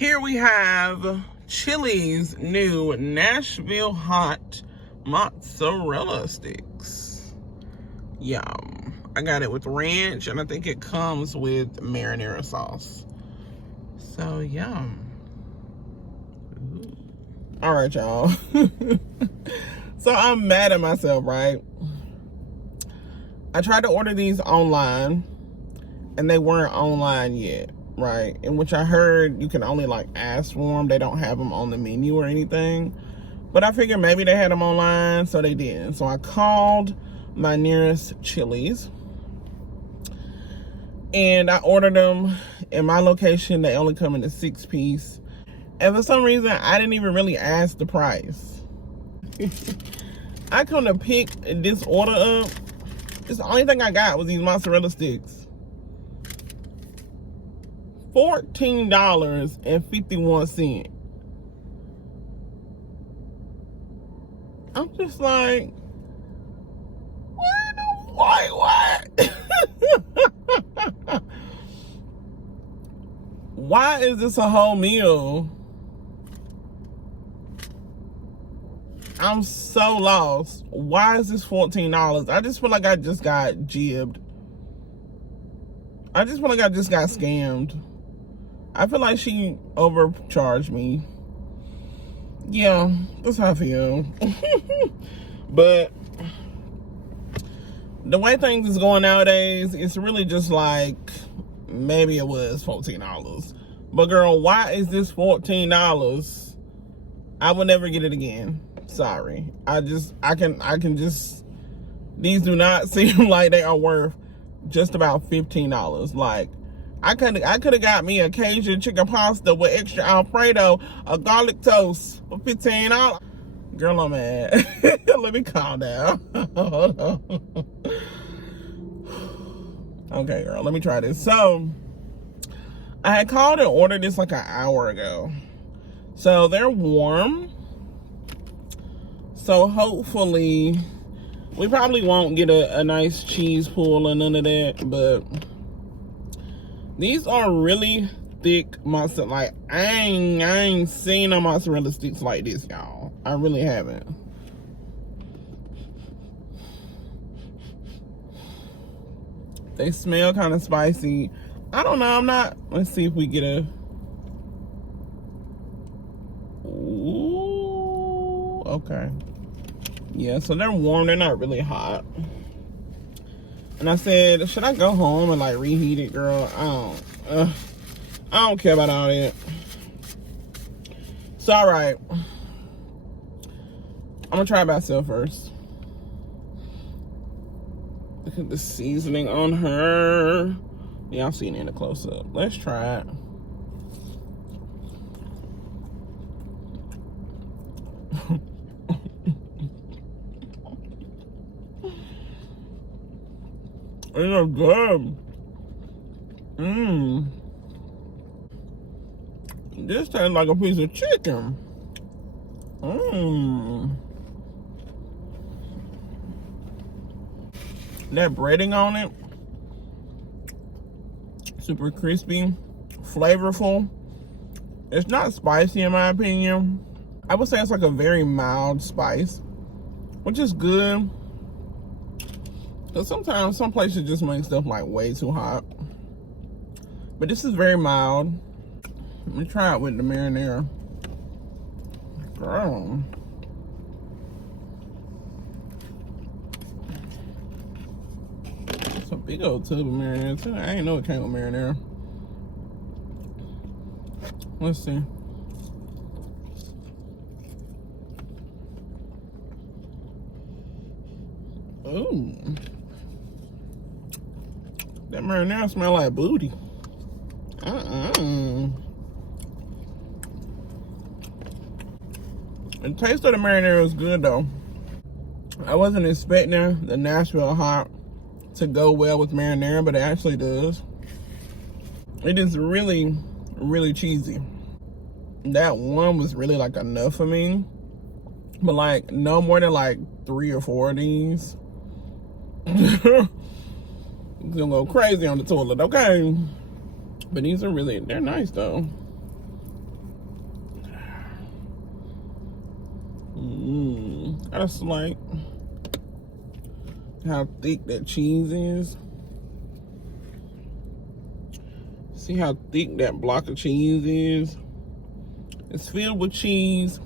Here we have Chili's new Nashville hot mozzarella sticks. Yum. I got it with ranch, and I think it comes with marinara sauce. So, yum. Ooh. All right, y'all. So, I'm mad at myself, right? I tried to order these online, and they weren't online yet, right? In which I heard you can only, like, ask for them. They don't have them on the menu or anything. But I figured maybe they had them online, so they didn't. So I called my nearest Chili's, and I ordered them. In my location, they only come in a 6-piece. And for some reason, I didn't even really ask the price. I come to pick this order up. It's the only thing I got was these mozzarella sticks. $14.51. I'm just like, what? Why is this a whole meal? I'm so lost. Why is this $14? I just feel like I just got jibbed. I just feel like I just got scammed. I feel like she overcharged me. Yeah, that's how I feel. But the way things is going nowadays, it's really just like, maybe it was $14. But girl, why is this $14? I will never get it again. Sorry. I can just, these do not seem like they are worth just about $15. Like, I could have got me a Cajun chicken pasta with extra Alfredo, a garlic toast for $15. Girl, I'm mad. Let me calm down. Hold on. Okay, girl, let me try this. So, I had called and ordered this like an hour ago. So, they're warm. So, hopefully, we probably won't get a nice cheese pull or none of that, but these are really thick mozzarella. Like, I ain't seen no mozzarella sticks like this, y'all. I really haven't. They smell kind of spicy. I don't know. I'm not. Let's see if we get a. Ooh, okay. Yeah, so they're warm. They're not really hot. And I said, should I go home and like reheat it, girl? I don't care about all that. So, all right. I'm gonna try it myself first. Look at the seasoning on her. Y'all seen it in a close-up. Let's try it. It's good. This tastes like a piece of chicken. That breading on it, super crispy, flavorful. It's not spicy in my opinion. I would say it's like a very mild spice, which is good. Because sometimes some places just make stuff like way too hot. But this is very mild. Let me try it with the marinara. Girl. It's a big old tub of marinara too. I didn't know it came with marinara. Let's see. Ooh. That marinara smell like booty. The taste of the marinara is good though. I wasn't expecting the Nashville hot to go well with marinara, but it actually does. It is really, really cheesy. That one was really like enough for me. But like no more than like 3 or 4 of these. It's gonna go crazy on the toilet, okay? But these are really, they're nice though. I just like how thick that cheese is. See how thick that block of cheese is? It's filled with cheese.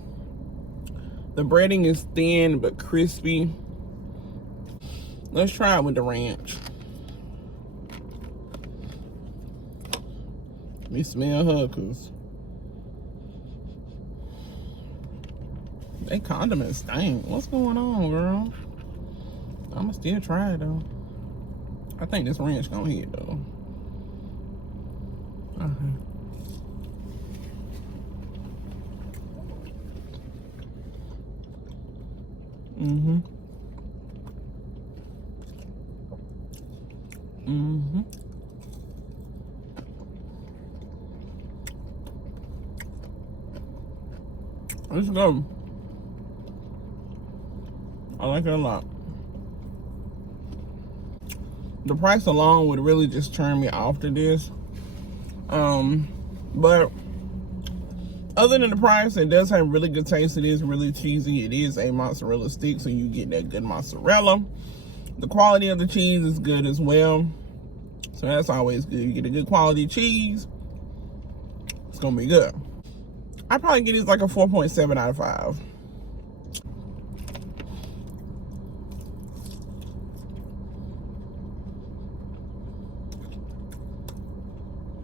The breading is thin but crispy. Let's try it with the ranch. Let me smell her, cause they condiments stink. What's going on, girl? I'ma still try it though. I think this ranch gonna hit though. Let's go. I like it a lot. The price alone would really just turn me off to this. But other than the price, it does have really good taste. It is really cheesy. It is a mozzarella stick, so you get that good mozzarella. The quality of the cheese is good as well, so that's always good. You get a good quality cheese, it's gonna be good. I probably get it like a 4.7 out of 5.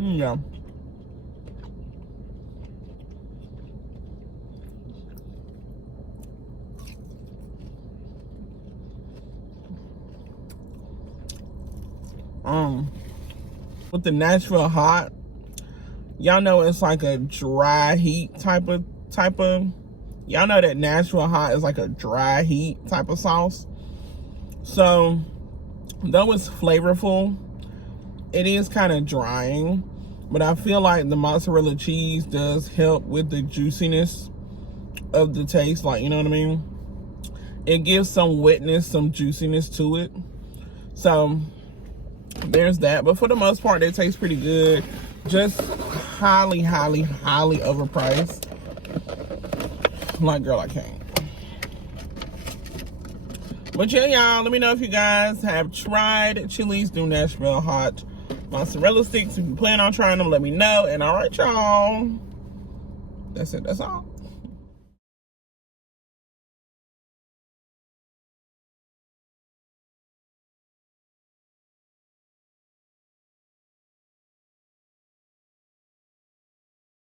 Yeah. With the Nashville hot, y'all know it's like a dry heat type of, y'all know that Nashville hot is like a dry heat type of sauce. So, though it's flavorful, it is kind of drying, but I feel like the mozzarella cheese does help with the juiciness of the taste, like, you know what I mean? It gives some wetness, some juiciness to it. So, there's that. But for the most part, it tastes pretty good. Just highly, highly, highly overpriced. Like, girl, I can't. But yeah, y'all, let me know if you guys have tried Chili's new Nashville hot mozzarella sticks. If you plan on trying them, let me know. And all right, y'all. That's it. That's all.